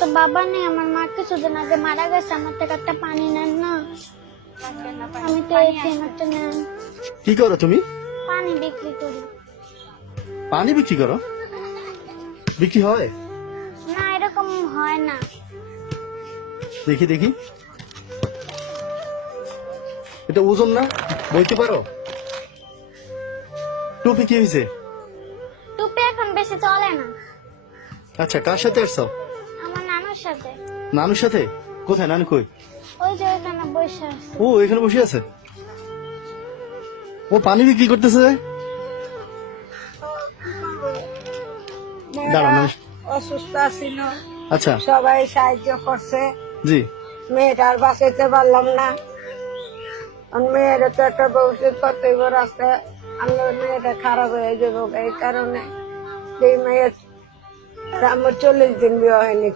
তো বাবা নেই, আমার মা কিছুদিন আগে মারা গেছে। আমার থেকে একটা পানি নেন না, আমি তো একটা নেন। কি করো তুমি? পানি বিক্রি করি। পানি বিক্রি করো? বিক্রি হয়? না, এরকম হয় না। দেখি দেখি, এটা ওজন না, বইতে পারো? টুপি কি হয়েছে? টুপি এখন বেশি চলে না। আচ্ছা, কার সাথে আসছো? আমার নানুর সাথে। নানুর সাথে? কোথায় নানু কই? ওই যে ওইখানে বসে আছে। ও এখানে বসে আছে। ও পানি বিক্রি করতেছে। দাঁড়ান আমি। অসুস্থ ছিল, আচ্ছা সবাই সাহায্য করছে। জি। মেয়েটার বাঁচাইতে পারলাম না। মেয়ের তো একটা ভবিষ্যৎ করতে হইব, রাস্তায় আমরা মেয়েটা খারাপ হয়ে যাবো। এই কারণে এই মেয়ের আমার 40 দিন বিয়ে হয়নি।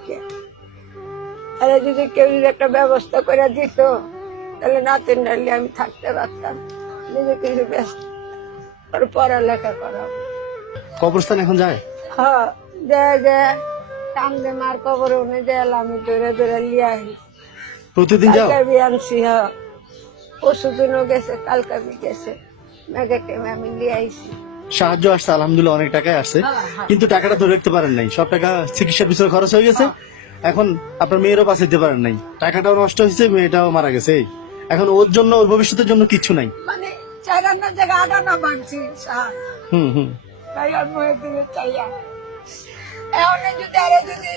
আরে যদি কেউ যদি একটা ব্যবস্থা করে দিত, তাহলে নাতিন ডালি আমি থাকতে পারতাম, নিজে কিছু ব্যস্ত পড়ালেখা করা। কবরস্থান এখন যায়? হ্যাঁ, যে কান্দে মার কবর উনি দেয়াল আমি ধরে ধরে লিয়ে আহি। প্রতিদিন যাও? কালকে আনছি। হ্যাঁ, পরশু দিনও গেছে, কালকে গেছে। মেঘাকে আমি লিয়ে আইছি। সাহায্য আসছে আলহামদুলিল্লাহ, অনেক টাকায় আসছে, কিন্তু টাকাটা ধরে রাখতে পারেন নাই। সব টাকা চিকিৎসার পিছনে খরচ হয়ে গেছে। এখন আপনার মেয়েরও বাঁচাইতে পারেন নাই, টাকাটাও নষ্ট হয়েছে, মেয়েটাও মারা গেছে। এখন ওর জন্য, ওর ভবিষ্যতের জন্য কিচ্ছু নাই। মানে চাইরান্না জায়গা আগানো বানছি। হুম। তাই আর মনে দিকে চাইয়া এখন যদি আরো যদি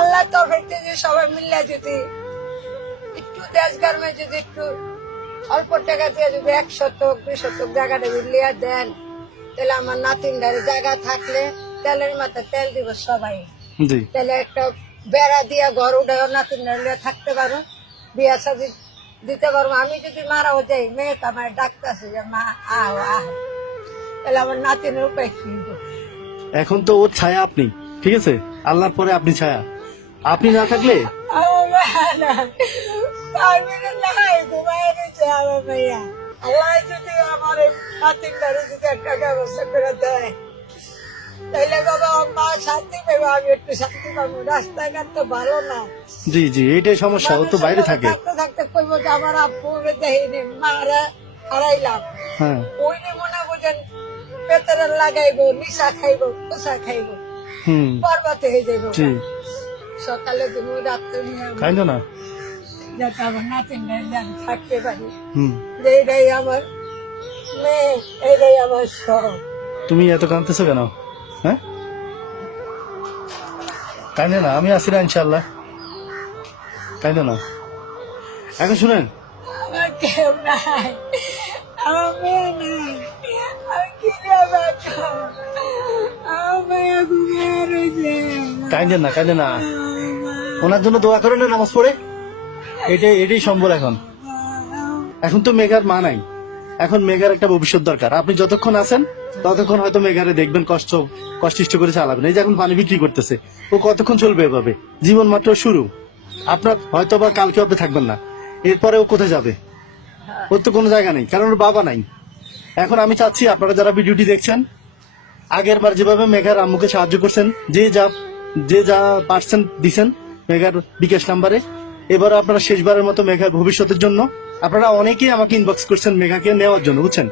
আল্লাহ তরফ থেকে সবাই মিললে যদি একটু দেশ গ্রামে যদি একটু অল্প টাকা দিয়ে যদি 1 শতক 2 শতক জায়গাটা লিয়া দেন, তাহলে আমার নাতিনদারে জায়গা থাকলে তেলের মাথায় তেল দিব সবাই। জি। তাহলে একটা বেড়া দিয়া ঘর উঠে নাতিনদারে থাকতে পারো, বিয়া শাদী দিতে পারবো। আমি যদি মারাও যাই, মেয়ে তো আমার ডাকতেছে যে মা আহ আহ, তাহলে আমার নাতিনের উপায় কি? এখন তো ওর ছায়া আপনি, ঠিক আছে? আল্লাহর পরে আপনি ছায়া। আপনি না থাকলে আল্লাহ যদি আমার নাতিনদারে যদি একটা ব্যবস্থা করে দেয়, তাহলে বাবা মা শান্তি পাবো, আমি একটু শান্তি পাবো। রাস্তাঘাট তো ভালো না। জি জি, এটাই সমস্যা, ও তো বাইরে থাকে। থাকতে থাকতে কইব যে আমার আব্বু দেখিনি, মারা হারাইলাম। হ্যাঁ, ওই মনে বুঝেন পেতরে লাগাইবো, নিশা খাইবো, কোষা খাইবো, হুম, বরবাতে হয়ে যাইবো। জি। সকালে তুমি রাত্রে নিয়ে খাইলো না। যাতে আমার নাতিনরা থাকতে পারি। হুম। যে এটাই আমার মেয়ে, এটাই আমার সব। তুমি এত কাঁদতেছো কেন? হ্যাঁ, কাইন্দে না, আমি আছি না ইনশাল্লাহ, কাইন্দে না। এখন শুনেন, আমার কেউ নাই, আমার মেয়ে নাই, আমি কি বাঁচো? আমার মেয়ে ঘুমিয়ে রয়েছে। কাইন্দেন না, কাইন্দেন না। ওনার জন্য দোয়া করেন না, নামাজ পড়ে। এটাই সম্বল। এখন তো মেঘার মা নাই, এখন মেঘার একটা ভবিষ্যৎ দরকার। আপনি যতক্ষণ আছেন ততক্ষণ হয়তো মেঘারে দেখবেন, কষ্টিষ্ট করে চালাবেন। এই যে এখন পানি বিক্রি করতেছে, ও কতক্ষণ চলবে এভাবে? জীবন মাত্র শুরু। আপনার হয়তো বা কালকে আপনি থাকবেন না, এরপরে ও কোথায় যাবে? ওর তো কোনো জায়গা নেই, কারণ ওর বাবা নাই। এখন আমি চাচ্ছি আপনারা যারা ভিডিওটি দেখছেন, আগের বার যেভাবে মেঘার আম্মুকে সাহায্য করছেন, যে যা পারছেন দিছেন মেঘার বিকাশ নাম্বারে, এবার আপনারা শেষবারের মতো মেঘার ভবিষ্যতের জন্য, আপনারা অনেকেই আমাকে ইনবক্স করছেন মেঘাকে নেওয়ার জন্য, বুঝছেন?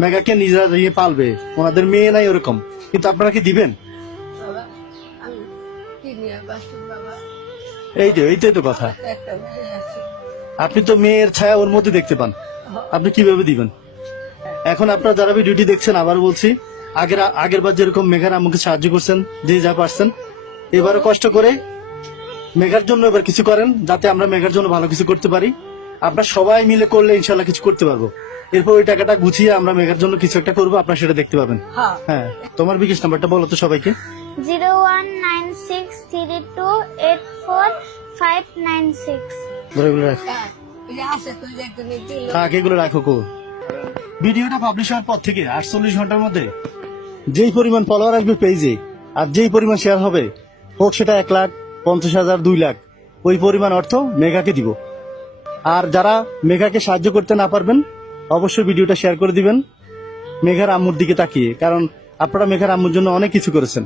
মেঘাকে নিজেরা নিয়ে পালবে, ওনাদের মেয়ে নাই ওরকম, কিন্তু আপনারা কি দিবেন? বাবা, আমি কি নিয়ে বাঁচব বাবা? এইটাই তো কথা। একটা মেয়ে আছে। আপনি তো মেয়ের ছায়া ওর মধ্যে দেখতে পান, আপনি কিভাবে দিবেন? এখন আপনারা যারা ভিডিওটি দেখছেন, আবার বলছি, আগের বার যেরকম মেঘার আম্মুকে সাহায্য করছেন, যে যা পারছেন, এবারও কষ্ট করে মেঘার জন্য এবার কিছু করেন, যাতে আমরা মেঘার জন্য ভালো কিছু করতে পারি। আমরা সবাই মিলে করলে ইনশাল্লাহ কিছু করতে পারবো। এরপর ওই টাকাটা গুছিয়ে আমরা মেঘার জন্য কিছু একটা করবো, আপনারা সেটা দেখতে পাবেন। হ্যাঁ, তোমার বিকাশ নাম্বারটা বলো তো সবাইকে। 01963284596। এগুলো রাখো। ওই যে আছে তো যে একজন দিল। থাক, এগুলো রাখো। ভিডিওটা পাবলিশ হওয়ার পর থেকে 48 ঘন্টার মধ্যে যেই পরিমাণ ফলোয়ার আসবে পেজে, আর যেই পরিমাণ শেয়ার হবে, হোক সেটা 1,50,000 2 লাখ, ওই পরিমাণ অর্থ মেঘাকে দিব। আর যারা মেঘাকে সাহায্য করতে না পারবেন, অবশ্যই ভিডিওটা শেয়ার করে দিবেন মেঘার আম্মুর দিকে তাকিয়ে, কারণ আপনারা মেঘার আম্মুর জন্য অনেক কিছু করেছেন।